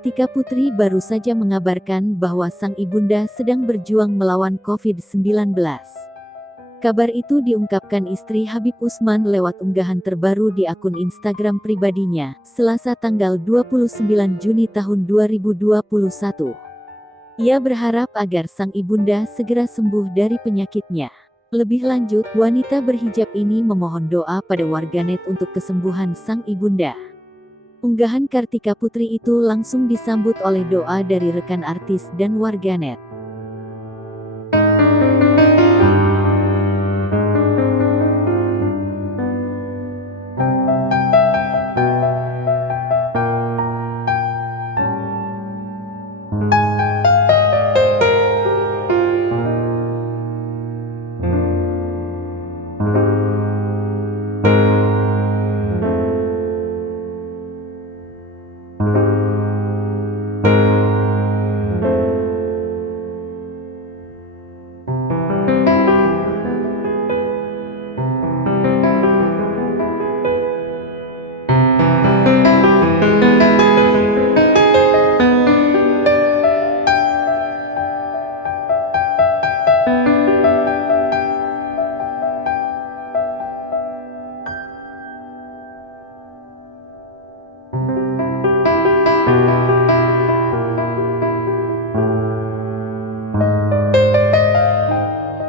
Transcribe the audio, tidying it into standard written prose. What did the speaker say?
Kartika Putri baru saja mengabarkan bahwa sang ibunda sedang berjuang melawan COVID-19. Kabar itu diungkapkan istri Habib Usman lewat unggahan terbaru di akun Instagram pribadinya, Selasa tanggal 29 Juni tahun 2021. Ia berharap agar sang ibunda segera sembuh dari penyakitnya. Lebih lanjut, wanita berhijab ini memohon doa pada warganet untuk kesembuhan sang ibunda. Unggahan Kartika Putri itu langsung disambut oleh doa dari rekan artis dan warganet.